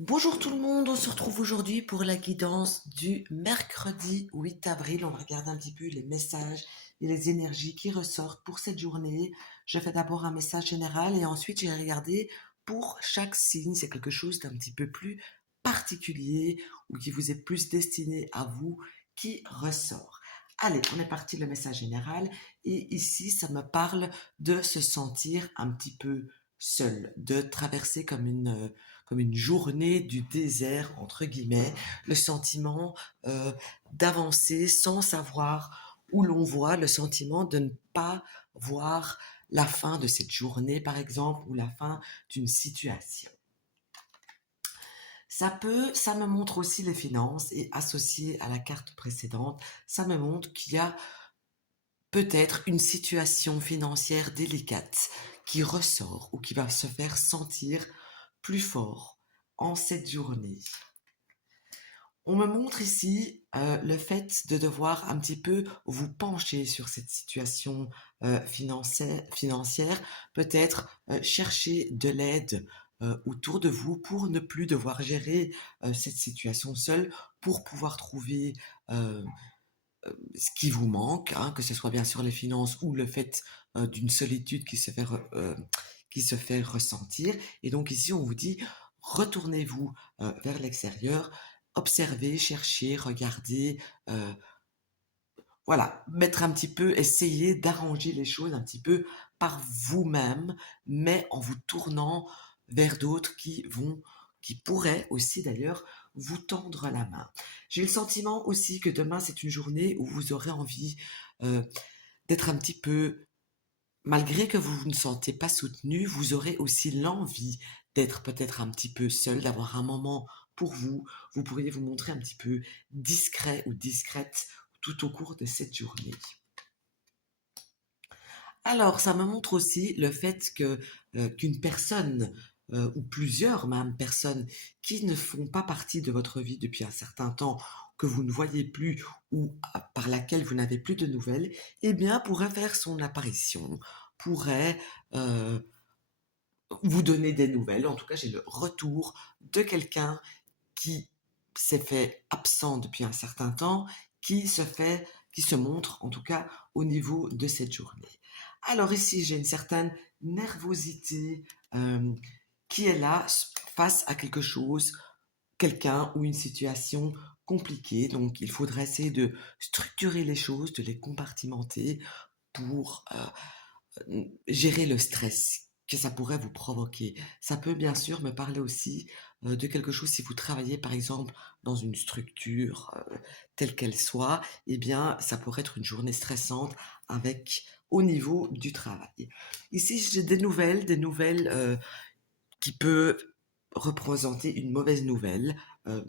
Bonjour tout le monde, on se retrouve aujourd'hui pour la guidance du mercredi 8 avril. On va regarder un petit peu les messages et les énergies qui ressortent pour cette journée. Je fais d'abord un message général et ensuite j'ai regardé pour chaque signe. C'est quelque chose d'un petit peu plus particulier ou qui vous est plus destiné à vous qui ressort. Allez, on est parti le message général et ici ça me parle de se sentir un petit peu seul, de traverser comme une journée du désert, entre guillemets, le sentiment euh, d'avancer sans savoir où l'on voit, le sentiment de ne pas voir la fin de cette journée, par exemple, ou la fin d'une situation. Ça me montre aussi les finances et associé à la carte précédente, ça me montre qu'il y a peut-être une situation financière délicate qui ressort ou qui va se faire sentir plus fort en cette journée. On me montre ici le fait de devoir un petit peu vous pencher sur cette situation financière, peut-être chercher de l'aide autour de vous pour ne plus devoir gérer cette situation seule, pour pouvoir trouver ce qui vous manque, hein, que ce soit bien sûr les finances ou le fait d'une solitude qui se fait ressentir. Et donc ici, on vous dit, retournez-vous vers l'extérieur, observez, cherchez, regardez, euh, voilà, mettre un petit peu, essayer d'arranger les choses un petit peu par vous-même, mais en vous tournant vers d'autres qui pourraient aussi d'ailleurs vous tendre la main. J'ai le sentiment aussi que demain c'est une journée où vous aurez envie euh, d'être un petit peu, malgré que vous ne sentez pas soutenu, vous aurez aussi l'envie d'être peut-être un petit peu seul, d'avoir un moment pour vous. Vous pourriez vous montrer un petit peu discret ou discrète tout au cours de cette journée. Alors, ça me montre aussi le fait que qu'une personne ou plusieurs même personnes qui ne font pas partie de votre vie depuis un certain temps, que vous ne voyez plus ou par laquelle vous n'avez plus de nouvelles, eh bien, pourrait faire son apparition, pourrait vous donner des nouvelles. En tout cas, j'ai le retour de quelqu'un qui s'est fait absent depuis un certain temps, qui se montre en tout cas au niveau de cette journée. Alors ici, j'ai une certaine nervosité qui est là face à quelque chose, quelqu'un ou une situation compliquée. Donc il faudrait essayer de structurer les choses, de les compartimenter pour gérer le stress que ça pourrait vous provoquer. Ça peut bien sûr me parler aussi de quelque chose si vous travaillez par exemple dans une structure telle qu'elle soit, eh bien ça pourrait être une journée stressante avec au niveau du travail. Ici j'ai des nouvelles qui peuvent représenter une mauvaise nouvelle. Euh,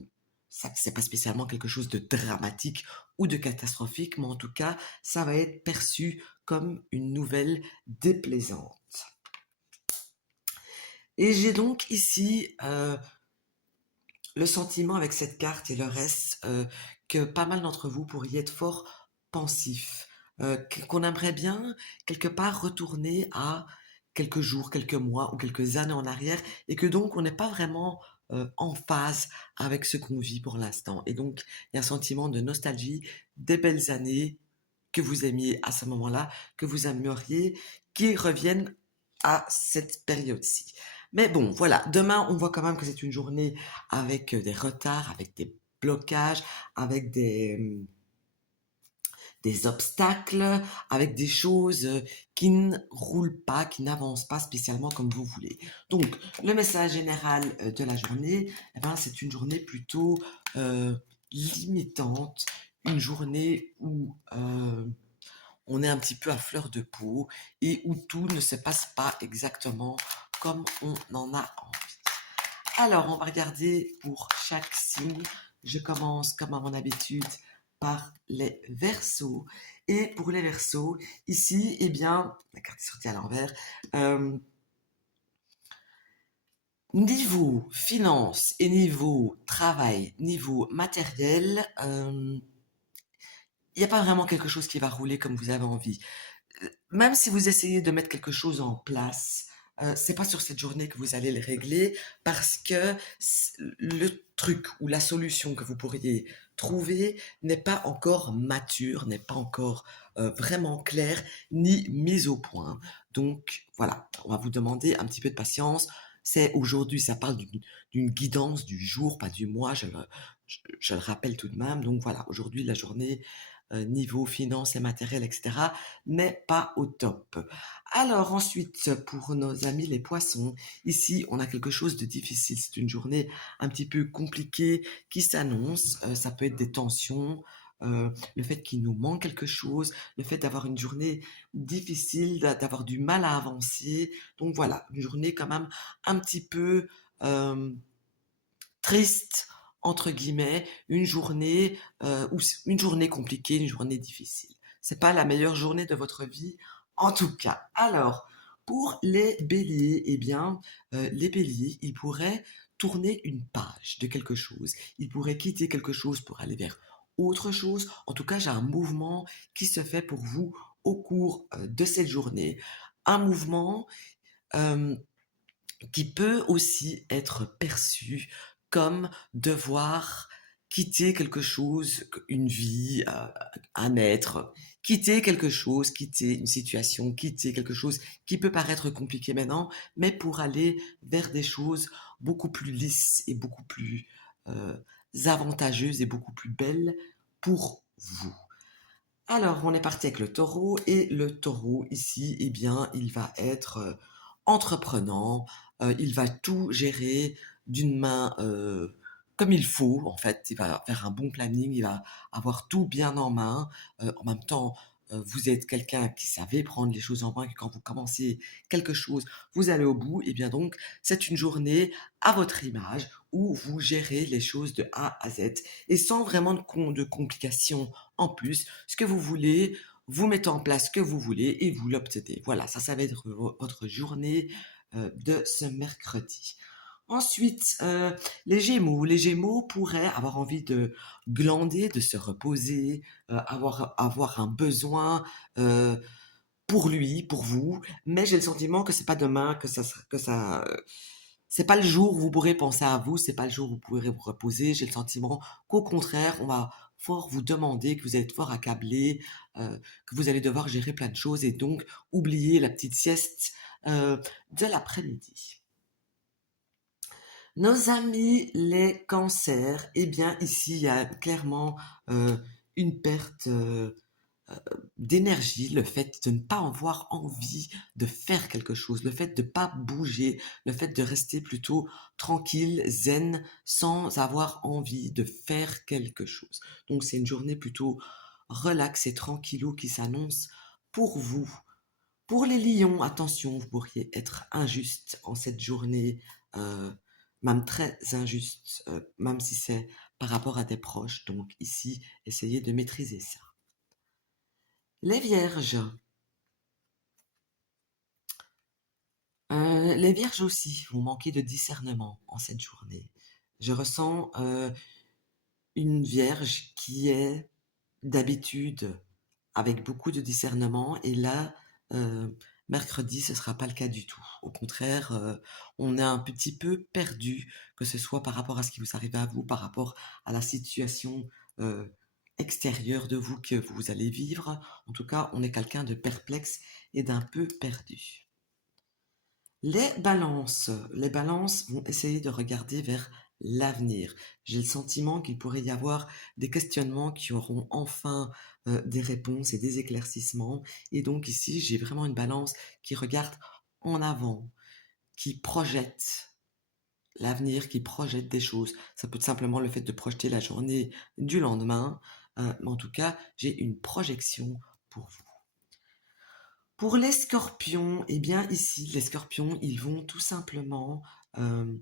ça, c'est pas spécialement quelque chose de dramatique ou de catastrophique, mais en tout cas, ça va être perçu comme une nouvelle déplaisante. Et j'ai donc ici le sentiment avec cette carte et le reste que pas mal d'entre vous pourriez être fort pensifs, qu'on aimerait bien quelque part retourner à quelques jours, quelques mois ou quelques années en arrière et que donc on n'est pas vraiment en phase avec ce qu'on vit pour l'instant. Et donc il y a un sentiment de nostalgie des belles années que vous aimiez à ce moment-là, que vous aimeriez, qui reviennent à cette période-ci. Mais bon, voilà, demain, on voit quand même que c'est une journée avec des retards, avec des blocages, avec des obstacles, avec des choses qui ne roulent pas, qui n'avancent pas spécialement comme vous voulez. Donc, le message général de la journée, eh ben, c'est une journée plutôt limitante, une journée où on est un petit peu à fleur de peau et où tout ne se passe pas exactement comme on en a envie. Alors, on va regarder pour chaque signe. Je commence, comme à mon habitude, par les Verseaux. Et pour les Verseaux, ici, eh bien, la carte est sortie à l'envers. Euh, Niveau finance et niveau travail, niveau matériel, il n'y a pas vraiment quelque chose qui va rouler comme vous avez envie. Même si vous essayez de mettre quelque chose en place, c'est pas sur cette journée que vous allez les régler parce que le truc ou la solution que vous pourriez trouver n'est pas encore mature, n'est pas encore vraiment claire ni mise au point. Donc voilà, on va vous demander un petit peu de patience. C'est aujourd'hui, ça parle d'une guidance du jour, pas du mois, je le rappelle tout de même. Donc voilà, aujourd'hui, la journée, niveau finance et matériel, etc., n'est pas au top. Alors ensuite, pour nos amis les poissons, ici, on a quelque chose de difficile. C'est une journée un petit peu compliquée qui s'annonce. Ça peut être des tensions, le fait qu'il nous manque quelque chose, le fait d'avoir une journée difficile, d'avoir du mal à avancer. Donc voilà, une journée quand même un petit peu triste, entre guillemets, une journée ou une journée compliquée, une journée difficile. C'est pas la meilleure journée de votre vie, en tout cas. Alors, pour les béliers, eh bien, les béliers, ils pourraient tourner une page de quelque chose. Ils pourraient quitter quelque chose pour aller vers autre chose. En tout cas, j'ai un mouvement qui se fait pour vous au cours de cette journée. Un mouvement euh, qui peut aussi être perçu comme devoir quitter quelque chose, une vie, un être, quitter quelque chose, quitter une situation, quitter quelque chose qui peut paraître compliqué maintenant, mais pour aller vers des choses beaucoup plus lisses et beaucoup plus euh, avantageuses et beaucoup plus belles pour vous. Alors, on est parti avec le taureau et le taureau ici, eh bien, il va être entreprenant, il va tout gérer d'une main comme il faut, en fait, il va faire un bon planning, il va avoir tout bien en main. En même temps, vous êtes quelqu'un qui savait prendre les choses en main, que quand vous commencez quelque chose, vous allez au bout, et bien donc, c'est une journée à votre image où vous gérez les choses de A à Z et sans vraiment de complications en plus. Ce que vous voulez, vous mettez en place ce que vous voulez et vous l'obtenez. Voilà, ça va être votre journée de ce mercredi. Ensuite, les Gémeaux pourraient avoir envie de glander, de se reposer, avoir un besoin pour lui, pour vous, mais j'ai le sentiment que c'est pas demain c'est pas le jour où vous pourrez penser à vous, c'est pas le jour où vous pourrez vous reposer. J'ai le sentiment qu'au contraire, on va fort vous demander, que vous êtes fort accablé, que vous allez devoir gérer plein de choses et donc oublier la petite sieste de l'après-midi. Nos amis les cancers, eh bien ici il y a clairement une perte d'énergie, le fait de ne pas avoir envie de faire quelque chose, le fait de ne pas bouger, le fait de rester plutôt tranquille, zen, sans avoir envie de faire quelque chose. Donc c'est une journée plutôt relax et tranquillou qui s'annonce pour vous. Pour les lions, attention, vous pourriez être injuste en cette journée, euh, même très injuste, même si c'est par rapport à des proches. Donc ici, essayez de maîtriser ça. Les vierges. Les vierges aussi vont manquer de discernement en cette journée. Je ressens une vierge qui est d'habitude avec beaucoup de discernement et là, mercredi, ce sera pas le cas du tout. Au contraire, on est un petit peu perdu, que ce soit par rapport à ce qui vous arrive à vous, par rapport à la situation extérieure de vous que vous allez vivre. En tout cas, on est quelqu'un de perplexe et d'un peu perdu. Les balances vont essayer de regarder vers l'avenir. J'ai le sentiment qu'il pourrait y avoir des questionnements qui auront enfin des réponses et des éclaircissements. Et donc ici, j'ai vraiment une balance qui regarde en avant, qui projette l'avenir, qui projette des choses. Ça peut être simplement le fait de projeter la journée du lendemain, mais en tout cas, j'ai une projection pour vous. Pour les scorpions, eh bien ici, les scorpions, ils vont tout simplement euh,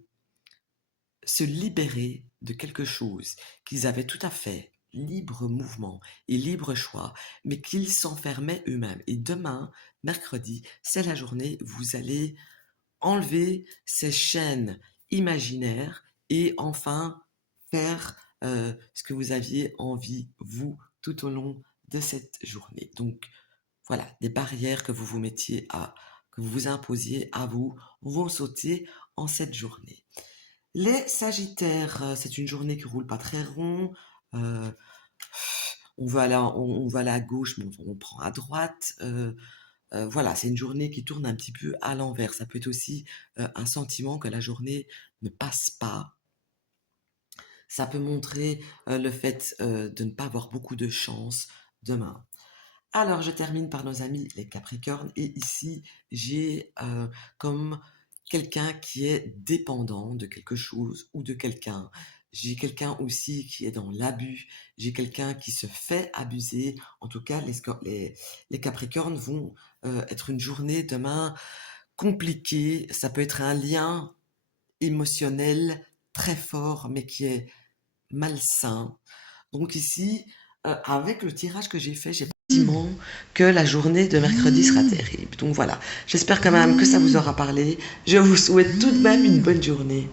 se libérer de quelque chose qu'ils avaient tout à fait libre mouvement et libre choix, mais qu'ils s'enfermaient eux-mêmes. Et demain, mercredi, c'est la journée où vous allez enlever ces chaînes imaginaires et enfin faire ce que vous aviez envie, vous, tout au long de cette journée. Donc, voilà, des barrières que vous vous mettiez à que vous vous imposiez à vous vont sauter en cette journée. Les Sagittaires, c'est une journée qui roule pas très rond. On veut aller, on veut aller à gauche, mais on prend à droite. Voilà, c'est une journée qui tourne un petit peu à l'envers. Ça peut être aussi un sentiment que la journée ne passe pas. Ça peut montrer le fait de ne pas avoir beaucoup de chance demain. Alors, je termine par nos amis les Capricornes. Et ici, j'ai comme quelqu'un qui est dépendant de quelque chose ou de quelqu'un. J'ai quelqu'un aussi qui est dans l'abus. J'ai quelqu'un qui se fait abuser. En tout cas, les Capricornes vont être une journée demain compliquée. Ça peut être un lien émotionnel très fort, mais qui est malsain. Donc ici, avec le tirage que j'ai fait, j'ai pas le sentiment que la journée de mercredi sera terrible. Donc voilà, j'espère quand même que ça vous aura parlé. Je vous souhaite tout de même une bonne journée.